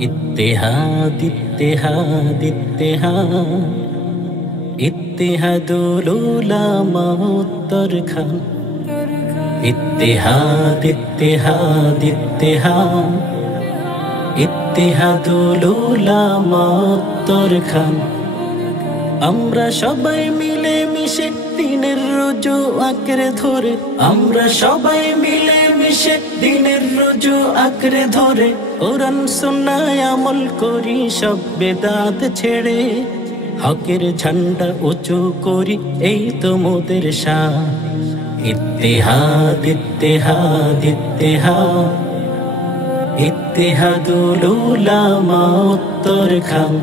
इत्तेहाद इत्तेहाद इत्तेहाद इत्तेहादुल उलामा उत्तरखान इत्तेहाद इत्तेहाद इत्तेहाद इत्तेहादुल उलामा उत्तरखान আমরা সবাই মিলে মিশে দিনের রোজু আঁকড়ে ধরে আমরা সবাই মিলে মিশে দিনের রোজু আঁকড়ে ধরে কোরআন সুন্নাহ আমল করি সব বেদাত ছেড়ে হকের ঝান্ডা উঁচু করি এই তো মোদের শান ইত্তেহাদ ইত্তেহাদ ইত্তেহাদ ইত্তেহাদুল উলামা উত্তরখান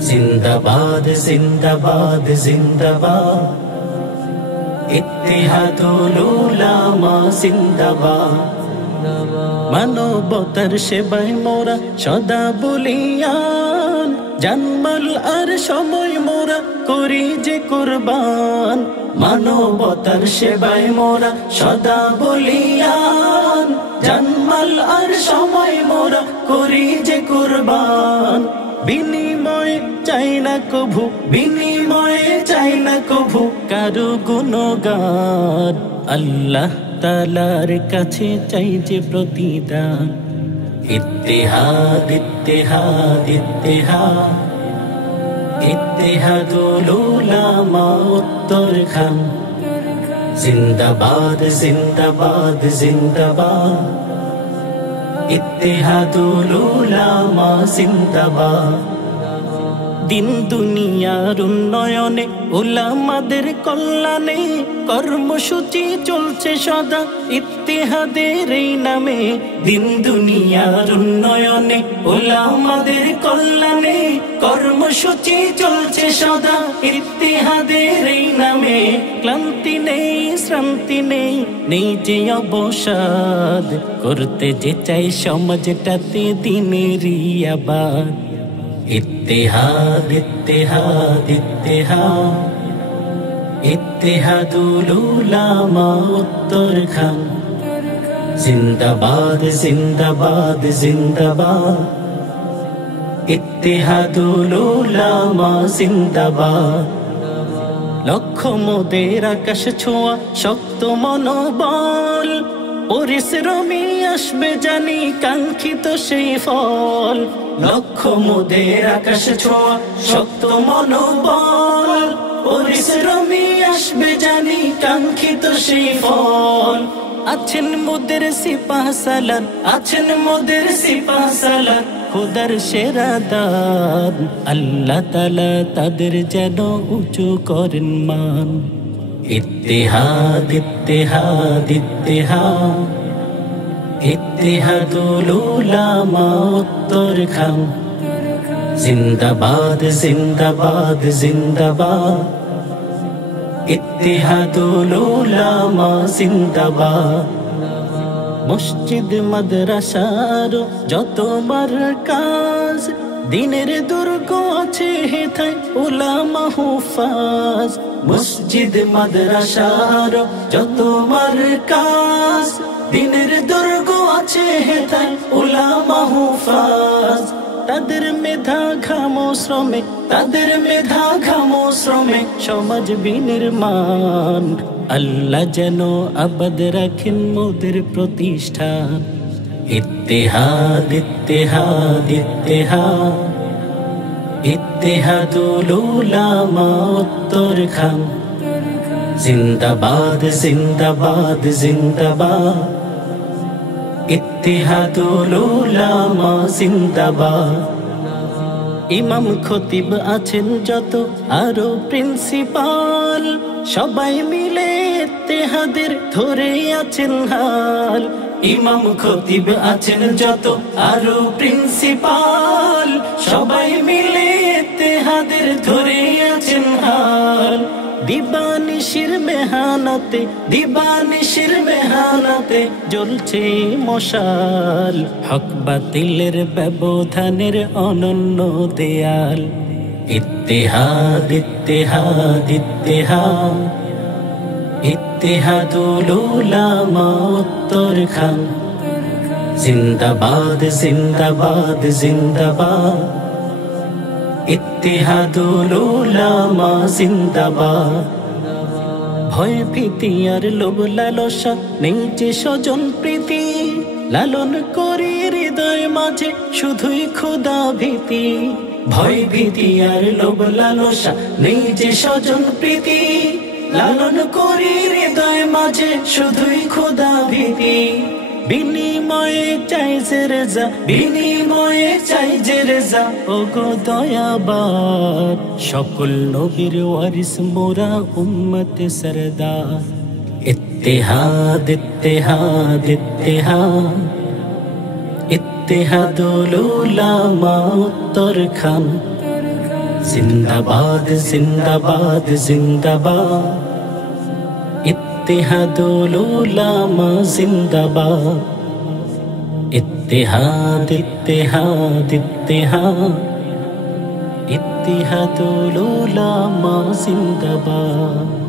जिंदाबाद जिंदाबाद जिंदाबाद इत्तेहादुल उलामा जिंदाबाद मानवतार सेवाय मोरा सदा बलियान जानमाल आर समय मोरा करी जे कुरबान मानवतार सेवाय मोरा सदा बलियान जानमाल आर समय मोरा करी जे कुरबान বিনিময়ে চাই না কভু বিনিময়ে চাই না কভু কারো গুণগান আল্লাহ তাআলার কাছে চাই যে প্রতিদান ইত্তেহাদ ইত্তেহাদ ইত্তেহাদ ইত্তেহাদুল উলামা উত্তরখান জিন্দাবাদ জিন্দাবাদ জিন্দাবাদ इत्तेहादुल उलामा जिंदाबाद दिन दुनियार उन्नयने उलामाদের কল্যাণে কর্মসূচি চলছে সদা ইত্তেহাদের এই নামে দিন দুনিয়ার উন্নয়নে উলামাদের কল্যাণে কর্মসূচি চলছে সদা ইত্তেহাদের এই নামে ক্লান্তি নেই শ্রান্তি নেই নেই যে অবসাদ করতে যে চাই সমাজটাতে দিনেরই আবাদ इत्तेहाद इत्तेहाद इत्तेहाद इत्तेहादुल उलामा उत्तरखान जिंदाबाद जिंदाबाद जिंदाबाद इत्तेहादुल उलामा जिंदाबाद লক্ষ্য মোদের আকাশ ছোঁয়া শক্ত মনোবল পরিশ্রমী আসবে জানি কাঙ্ক্ষিত সেই ফল লক্ষ্য মোদের আকাশ ছোঁয়া শক্ত মনোবল পরিশ্রমী আসবে জানি কাঙ্ক্ষিত সেই ফল আছেন মোদের সিপাহ সালার আছেন মোদের সিপাহ সালার খোদার সেরা দান আল্লাহ তাআলা তাদের যেন উঁচু করেন মান इत्तेहाद इत्तेहाद इत्तेहाद इत्तेहादुल उलामा उत्तरखान जिंदाबाद जिंदाबाद जिंदाबाद इत्तेहादुल उलामा जिंदाबाद मस्जिद মাদ্রাসার যত মারকাজ দিনের দুর্গ আছে হেথায় উলামা হুফাজ মসজিদ মাদ্রাসার যত মারকাজ দিনের দুর্গ আছে হেথায় উলামা হুফাজ তাদের মেধা ঘাম শ্রমে তাদের মেধা ঘাম শ্রমে সমাজ বিনির্মাণ আল্লাহ যেন আবাদ রাখেন মোদের প্রতিষ্ঠান इत्तेहाद इत्तेहाद इत्तेहाद इत्तेहादुल उलामा उत्तरखान जिंदाबाद जिंदाबाद जिंदाबाद इत्तेहादुल उलामा जिंदाबाद ইমাম খতিব আছেন যত আরো প্রিন্সিপাল সবাই মিলে ইত্তেহাদের ধরে আছেন হাল ইমাম খতিব আছেন যত আরো প্রিন্সিপাল সবাই মিলে ইত্তেহাদের ধরে আছেন হাল দিবানিশির মেহানতে দিবানিশির মেহানতে জ্বলছে মশাল, হক বাতিলের ব্যবধানের অনন্য দেয়াল। ইত্তেহাদ ইত্তেহাদ ইত্তেহাদ, ইত্তেহাদুল উলামা উত্তরখান, জিন্দাবাদ জিন্দাবাদ জিন্দাবাদ, ইত্তেহাদুল উলামা জিন্দাবাদ। ভয় ভীতি আর লোভ লালসা নেই যে স্বজন প্রীতি, লালন করি হৃদয় মাঝে শুধুই খোদা ভীতি। ভয় ভীতি আর লোভ লালসা নেই যে স্বজন প্রীতি, লালন করি হৃদয় মাঝে শুধুই খোদা ভীতি। বিনিময়ে চাই যে রেজা, বিনিময়ে চাই যে রেজা, ওগো দয়াবান সকল নবীর ওয়ারিস মোরা উম্মতে সরদার। ইত্তেহাদ ইত্তেহাদ ইত্তেহাদ, ইত্তেহাদুল উলামা উত্তরখান, জিন্দাবাদ জিন্দাবাদ জিন্দাবাদ, ইত্তেহাদুল উলামা জিন্দাবাদ। ইত্তেহাদ ইত্তেহাদ ইত্তেহাদ, ইত্তেহাদুল উলামা জিন্দাবাদ।